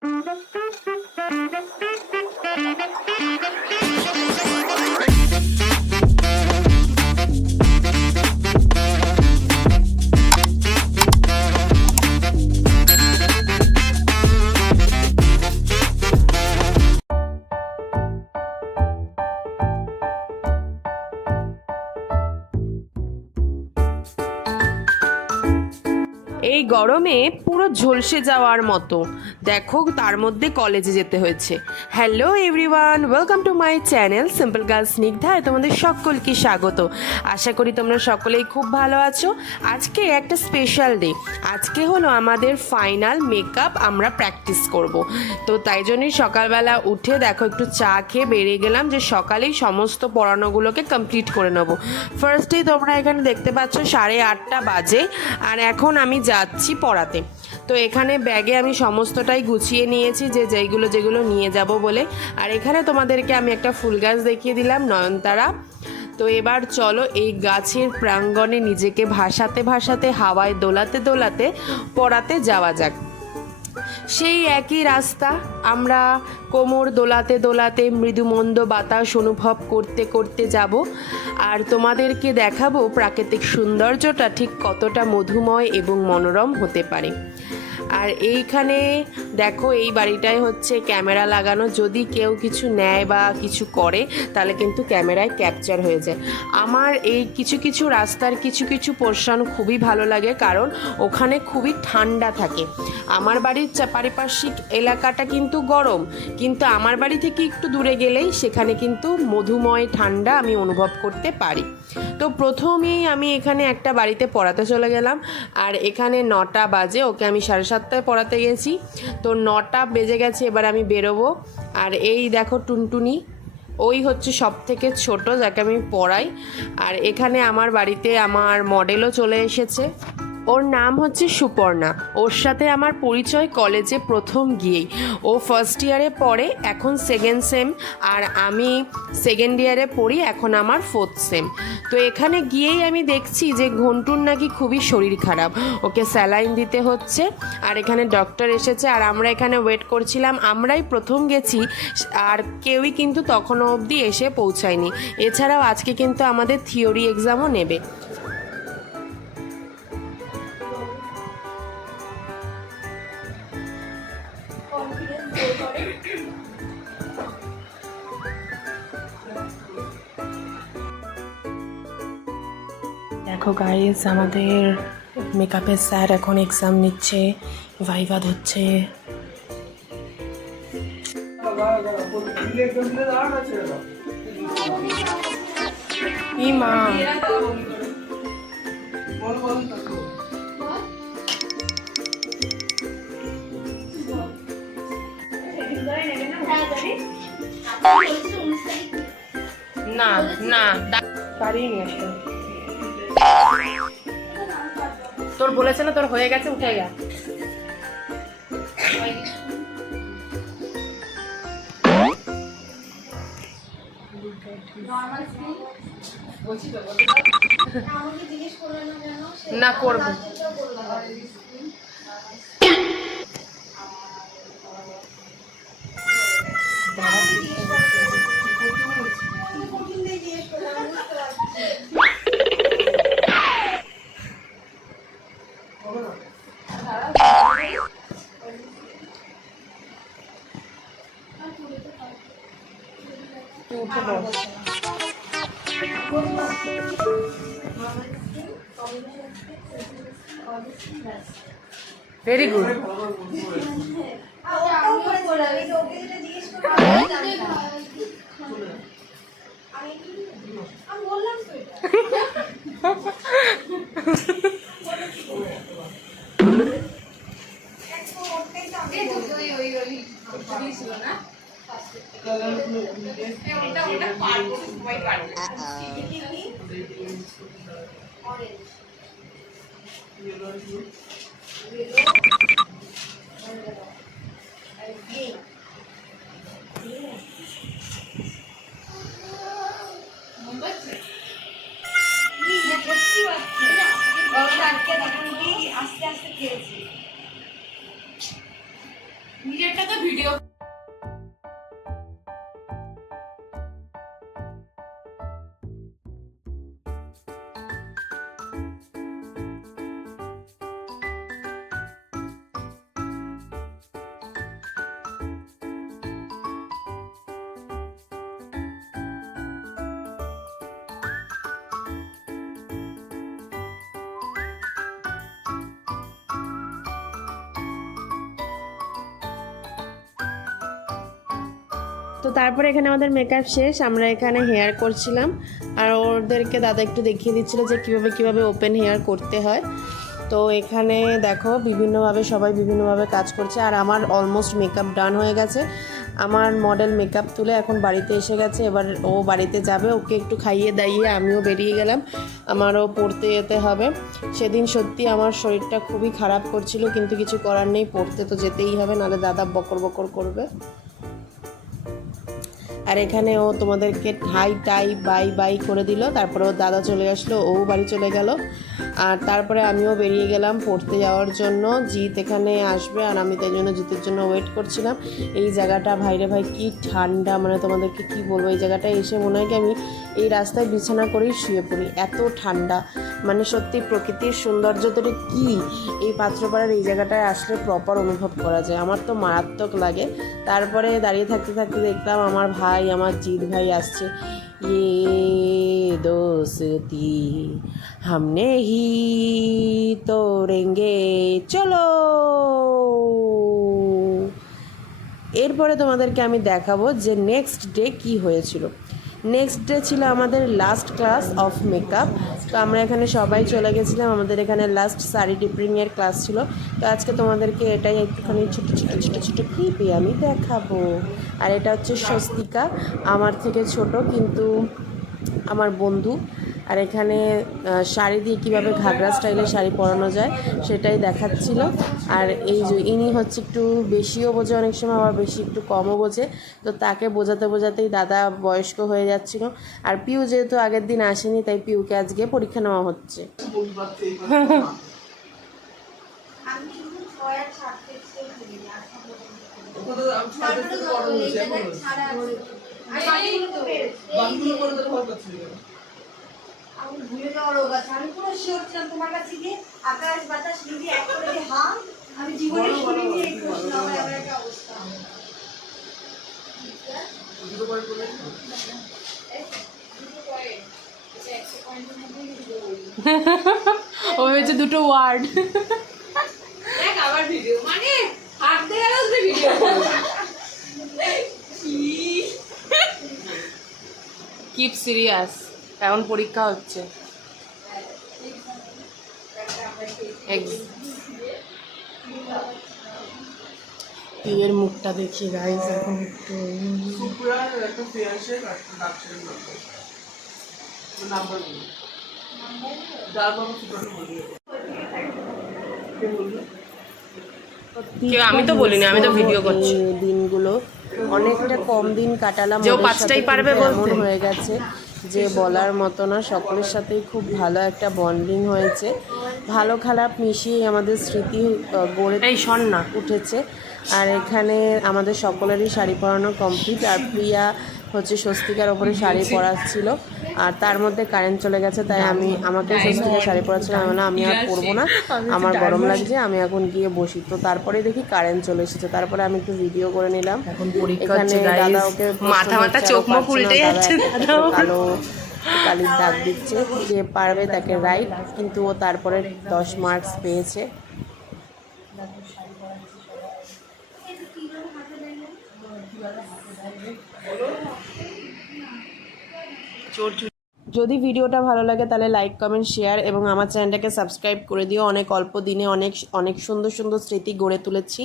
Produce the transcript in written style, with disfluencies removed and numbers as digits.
এই গরমে পুরো ঝলসে যাওয়ার মতো, দেখো তার মধ্যে কলেজে যেতে হয়েছে। Hello everyone, welcome to my channel simple girl স্নিগ্ধায় তোমাদের সকলকে স্বাগত। আশা করি তোমরা সকলেই খুব ভালো আছো। আজকে একটা স্পেশাল ডে, আজকে হলো আমাদের ফাইনাল মেকআপ, আমরা প্র্যাকটিস করব। তো তাই জন্যই সকালবেলা উঠে দেখো একটু চা খেয়ে বেরিয়ে গেলাম যে সকালেই সমস্ত পড়ানোগুলোকে কমপ্লিট করে নেবো। ফার্স্টেই তোমরা এখানে দেখতে পাচ্ছ 8:30 বাজে, আর এখন আমি যাচ্ছি পড়াতে। তো এখানে ব্যাগে আমি সমস্তটাই গুছিয়ে নিয়েছি, যে যেগুলো নিয়ে যাব বলে। আর এখানে তোমাদেরকে আমি একটা ফুল গাছ দেখিয়ে দিলাম, নয়নতারা। তো এবার চলো এই গাছের প্রাঙ্গণে নিজেকে ভাসাতে ভাসাতে, হাওয়ায় দোলাতে দোলাতে পড়াতে যাওয়া যাক। সেই একই রাস্তা, আমরা কোমর দোলাতে দোলাতে মৃদুমন্দ বাতাস অনুভব করতে করতে যাব, আর তোমাদেরকে দেখাবো প্রাকৃতিক সৌন্দর্যটা ঠিক কতটা মধুময় এবং মনোরম হতে পারে। আর এইখানে দেখো এই বাড়িটায় হচ্ছে ক্যামেরা লাগানো, যদি কেউ কিছু নেয় বা কিছু করে তাহলে কিন্তু ক্যামেরায় ক্যাপচার হয়ে যায়। আমার এই কিছু কিছু রাস্তার কিছু কিছু পোর্শন খুবই ভালো লাগে, কারণ ওখানে খুবই ঠান্ডা থাকে। আমার বাড়ির পারিপার্শ্বিক এলাকাটা কিন্তু গরম, কিন্তু আমার বাড়ি থেকে একটু দূরে গেলেই সেখানে কিন্তু মধুময় ঠান্ডা আমি অনুভব করতে পারি। তো প্রথমেই আমি এখানে একটা বাড়িতে পড়াতে চলে গেলাম, আর এখানে 9টা বাজে, ওকে আমি 7:30টায় পড়াতে গেছি। তো 9টা বেজে গেছে, এবার আমি বেরোবো। আর এই দেখো টুনটুনি, ওই হচ্ছে সব থেকে ছোট যাকে আমি পড়াই। আর এখানে আমার বাড়িতে আমার মডেলও চলে এসেছে, ওর নাম হচ্ছে সুপর্ণা। ওর সাথে আমার পরিচয় কলেজে প্রথম গিয়েই। ও ফার্স্ট ইয়ারে পড়ে, এখন সেকেন্ড সেম, আর আমি সেকেন্ড ইয়ারে পড়ি, এখন আমার 4th সেম। তো এখানে গিয়েই আমি দেখছি যে ঘন্টুর নাকি খুবই শরীর খারাপ, ওকে স্যালাইন দিতে হচ্ছে। আর এখানে ডক্টর এসেছে, আর আমরা এখানে ওয়েট করছিলাম। আমরাই প্রথম গেছি, আর কেউই কিন্তু তখনও অবধি এসে পৌঁছায়নি। এছাড়াও আজকে কিন্তু আমাদের থিওরি এক্সামও নেবে। দেখো গাইস, আমাদের মেকআপের স্যার এখন এক্সাম নিচ্ছে, ভাইভা হচ্ছে। মা না না পারিনি, তোর বলেছে না তোর হয়ে গেছে, উঠে গেছে। না করবো ভেরি গুড। আস্তে আস্তে খেয়েছি। নিজের এটাতে ভিডিও তো তারপরে এখানে আমাদের মেকআপ শেষ, আমরা এখানে হেয়ার করছিলাম আর ওদেরকে দাদা একটু দেখিয়ে দিচ্ছিল যে কীভাবে ওপেন হেয়ার করতে হয়। তো এখানে দেখো বিভিন্নভাবে সবাই বিভিন্নভাবে কাজ করছে আর আমার অলমোস্ট মেকআপ ডান হয়ে গেছে। আমার মডেল মেকআপ তুলে এখন বাড়িতে এসে গেছে, এবার ও বাড়িতে যাবে, ওকে একটু খাইয়ে দাইয়ে আমিও বেরিয়ে গেলাম, আমারও পড়তে যেতে হবে। সেদিন সত্যি আমার শরীরটা খুবই খারাপ করছিল, কিন্তু কিছু করার নেই, পড়তে তো যেতেই হবে, নাহলে দাদা বকর বকর করবে। আর এখানে ও তোমাদেরকে হাই টাই বাই বাই করে দিল, তারপরে ওর দাদা চলে আসলো, ও বাড়ি চলে গেল। আর তারপরে আমিও বেরিয়ে গেলাম পড়তে যাওয়ার জন্য। জিৎ এখানে আসবে আর আমি তাই জন্য জিতের জন্য ওয়েট করছিলাম। এই জায়গাটা ভাইরে ভাই কি ঠান্ডা, মানে তোমাদেরকে কি বলবো, এই জায়গাটায় এসে মনে হয় কি আমি এই রাস্তায় বিছানা করেই শুয়ে পড়ি, এত ঠান্ডা। মানে সত্যি প্রকৃতির সৌন্দর্যটা কি এই পাত্রপাড়ার এই জায়গাটায় আসলে প্রপার অনুভব করা যায়, আমার তো মারাত্মক লাগে। তারপরে দাঁড়িয়ে থাকতে থাকতে দেখলাম আমার ভাই, আমার জিৎ ভাই আসছে। ये दोस्ती हमने ही तोड़ेंगे চলো। এরপরে তোমাদেরকে আমি দেখাবো যে নেক্সট ডে কি হয়েছিল। নেক্সট ডে ছিল আমাদের লাস্ট ক্লাস অফ মেকআপ। তো আমরা এখানে সবাই চলে গেছিলাম, আমাদের এখানে লাস্ট শাড়ি ডিপ্রিংয়ের ক্লাস ছিল। তো আজকে তোমাদেরকে এটাই একটুখানি ছোটো ছোটো ক্লিপে আমি দেখাবো। আর এটা হচ্ছে স্বস্তিকা, আমার থেকে ছোট কিন্তু আমার বন্ধু। আর এখানে শাড়ি দিয়ে কীভাবে ঘাগরা স্টাইলে শাড়ি পরানো যায় সেটাই দেখাচ্ছিল। আর এই যে ইনি হচ্ছে একটু বেশিও বোঝে অনেক সময়, আবার বেশি একটু কমও বোঝে, তো তাকে বোঝাতে বোঝাতেই দাদা বয়স্ক হয়ে যাচ্ছিল। আর পিউ যেহেতু আগের দিন আসেনি, তাই পিউকে আজকে পরীক্ষা নেওয়া হচ্ছে। আমি ভুলে যাওয়ার রোগ আছে, আমি পুরো শিওর ছিলাম তোমার কাছে গিয়ে আকাশ বাতাস নিয়ে এক করে যে হ্যাঁ আমি জীবনে শুনিনি এই প্রশ্ন, আমার এমন একটা অবস্থা। ও হয়েছে দুটো ওয়ার্ড। দেখ আবার ভিডিও মানে হাঁটতে গেল ভিডিও কিপ সিরিয়াস, এখন পরীক্ষা হচ্ছে। পিউয়ের মুখটা দেখি গাইস এখন একটু। আমি তো বলিনি, আমি তো ভিডিও করছি। দিনগুলো অনেকটা কম দিন কাটালাম, যে 5টাই পারবে বলতে হয়ে গেছে যে বলার মতো না। সকলের সাথেই খুব ভালো একটা বন্ডিং হয়েছে, ভালো খারাপ মিশিয়ে আমাদের স্মৃতি গড়ে উঠেছে। আর এখানে আমাদের সকলেরই শাড়ি পরানো কমপ্লিট। আর প্রিয়া হচ্ছে স্বস্তিকার ওপরে শাড়ি পরাচ্ছিল, আর তার মধ্যে কারেন্ট চলে গেছে, তাই আমাকে স্বস্তিকার শাড়ি পরাচ্ছিলাম, আমি আর পরবো না, আমার গরম লাগছে, আমি এখন গিয়ে বসি। তো তারপরে দেখি কারেন্ট চলে এসেছে, তারপরে আমি একটু ভিডিও করে নিলাম। এখানে দাদা ওকে মাথা চোখ মুখ উল্টে যাচ্ছে, কালো কালির দাগ দিচ্ছে, যে পারবে তাকে রাইট, কিন্তু ও তারপরে 10 মার্কস পেয়েছে। যদি ভিডিওটা ভালো লাগে তাহলে লাইক কমেন্ট শেয়ার এবং আমার চ্যানেলটাকে সাবস্ক্রাইব করে দিও। অনেক অল্প দিনে অনেক অনেক সুন্দর সুন্দর স্মৃতি গড়ে তুলেছি।